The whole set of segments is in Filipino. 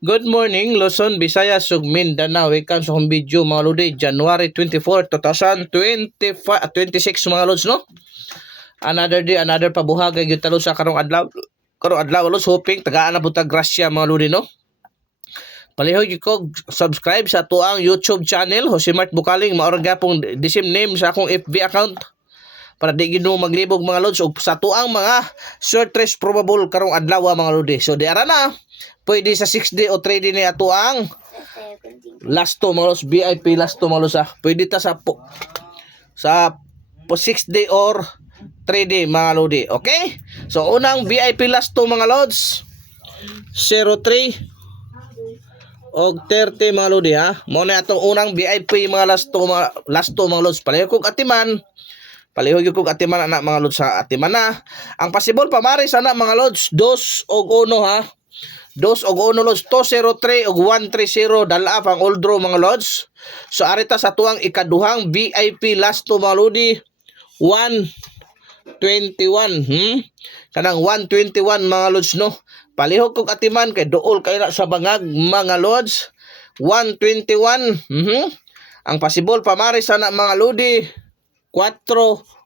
Good morning, Luzon, Visayas, ug Mindanao. Welcome sa akong video mga lodi, January 24, 2026 mga lods, no? Another day, another pabuhagay gyud talo sa karong adlaw. Karong adlaw lods, hoping tagaan na butag grasya mga lodi, no? Palihog gyud ko subscribe sa tuang YouTube channel, Jose Mart Bukaling, maorag gyapon the same name sa akong FB account para di gid mo maglibog mga lods ug sa tuang mga short race probable karong adlaw mga lodi. So di ara na pwede sa 6D o 3D ni ato ang last to mga lods, VIP last to mga lods, pwede ta sa 6D or 3D mga lodi. Okay, so unang VIP last to mga lods 03 og 30 mga lodi, ha. Mo na atong unang VIP mga last to mga lods. Palihog kog atiman anak mga lods, sa atiman na ang possible pamaris anak mga lods 2 og 1, ha. 2 og 1 lods, 203 og 130 dala pang old draw mga lods. So arita sa tuang ikaduhang VIP last to mga lodi 121, kanang 121 mga lods, no. Palihog kog atiman kay duol kay na sa bangag mga lods 121. Ang possible pamaris anak mga lodi 4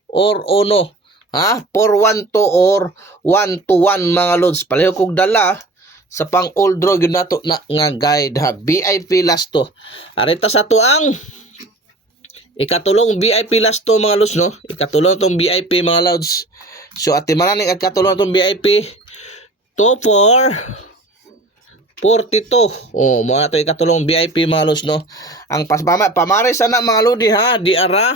or 1, ha, 412 or 121 mga lods. Palihog kog dala sa pang old draw yun nato na nga guide, ha. VIP last to arita sa to ang ikatulong VIP last to mga lods, no. Ikatulong tong VIP mga lods. So atimanan ni ikatulong tong VIP 24 42. Mo na to ikatulong VIP mga lods, no. Ang pamaris na mga lodi, ha, di ara,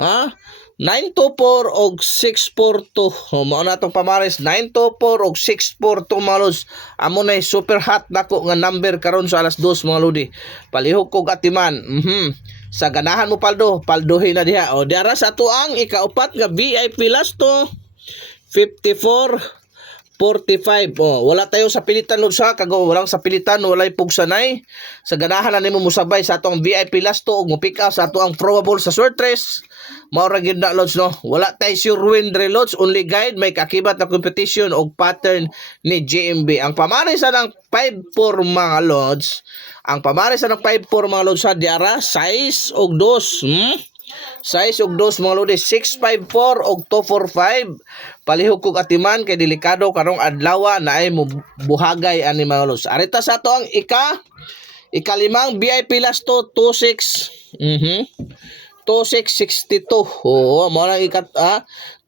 ha, 924 og 642. Mo na tong pamaris 924 og 642 mga lods. Amo na super hot nako nga number karon sa alas 2 mga lodi. Palihog kog atiman. Sa ganahan mo paldohin na diha. O diara sa tuang ikaupat nga VIP last to 54 45. Wala tayo sa pilitan lods, ha. Kago walang sa pilitan, walay pugsanay. Sa ganahan na nimo musabay sa atong VIP last to ug mo pick up sa atong probable sa short race. Maura gyud na lods, no. Wala tay sure win dre lods, only guide, may kakibat na competition og pattern ni GMB. Ang pamaris ng 5-4 mga lods. Ang pamaris ng 5-4 mga lods sa diara size og 2. Size og 2 mga lodi 654 og 245. Palihog kog atiman kay delikado karong adlaw na ay buhagay ani mga lods. Arita sa to ang ikalimang VIP last to 26. 2662. Mo na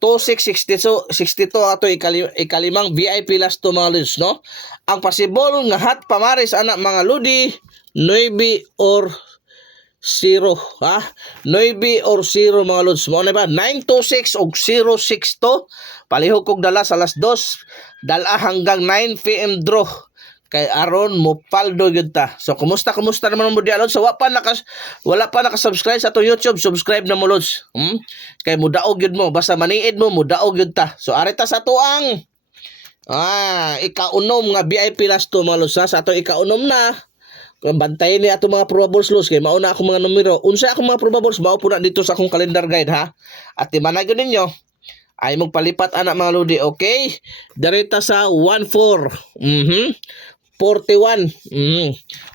2662 ato ikalimang VIP last to mga lods, no. Ang possible nga hot pamaris anak mga lodi 9 or 0, ha, 9 or 0 mga lods. Mo na ba 926 og 062. Palihog kog dala sa alas 2 dala hanggang 9 PM draw kay aron mo paldo gyud ta. So kumusta naman mo dialod sa wala pa naka-subscribe sa to YouTube, subscribe na mo lods. Kay mudaog gyud mo, basta maniid mo mudaog gyud ta. So arita sa tuang ikaunom nga VIP last to mga lods, sa ato ikaunom na bantayin ni ato mga probables lods kay mauna ako mga numero. Unsa ako mga probables mao po na dito sa akong calendar guide, ha. At timanagyon ninyo ay magpalipat anak mga lodi. Okay, darita sa 14 41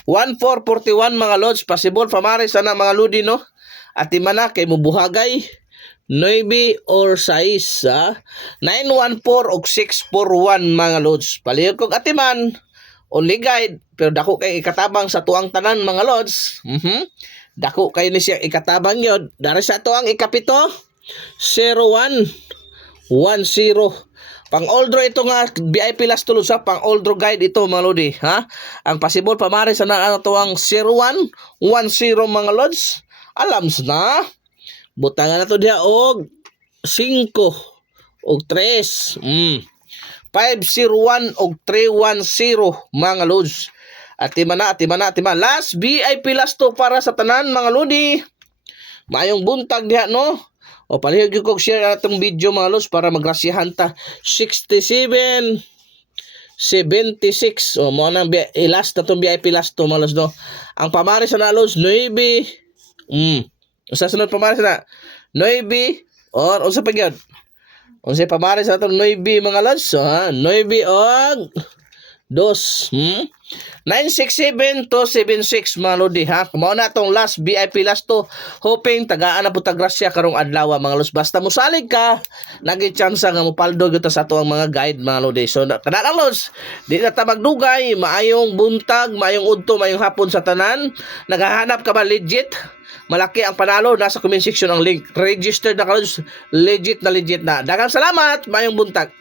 1441 mga lods. Possible pamaris anak mga lodi, no. At timana kay mubuhagay 9 or 6, ha. 914 og 641 mga lods. Palihog kog atiman only guide, pero dako kay ikatabang sa tuang tanan mga lods. Dako kay ni siya ikatabang yun. Dari sa tuang ikapito 0110. Pang old draw ito nga VIP last to lods, sa pang old draw guide ito mga lodi, ha. Ang possible pamaris na tuang 0110 mga lods. Alams na butangan na to diha og 5 og 3 501 og 310 mga lods. Atimana. Last VIP last to para sa tanan mga lodi. Mayong buntag diha, no. O palihog gyud kog share atong video mga lods para magrasyahan ta 67 76. Mo nang last na tong VIP last to mga lods, no. Ang pamaris na lods 9 usa sunod pamaris na 9 or unsa pa gyud. Unsay pamaris sa atong 9 mga lods, ha. 9 og 2. 967 to 76 mga lodi ha. Mao na tong last VIP last to. Hoping tagaan na po tagrasya karong adlaw mga los. Basta mosalig ka, nagi chance nga mopaldo gyud ta sa ato ang mga guide mga lodi. So kada lang los, di na ta magdugay, maayong buntag, maayong udto, maayong hapon sa tanan. Naghahanap ka ba legit? Malaki ang panalo, nasa comment section ang link. Register na ka los, legit na. Daghang salamat, maayong buntag.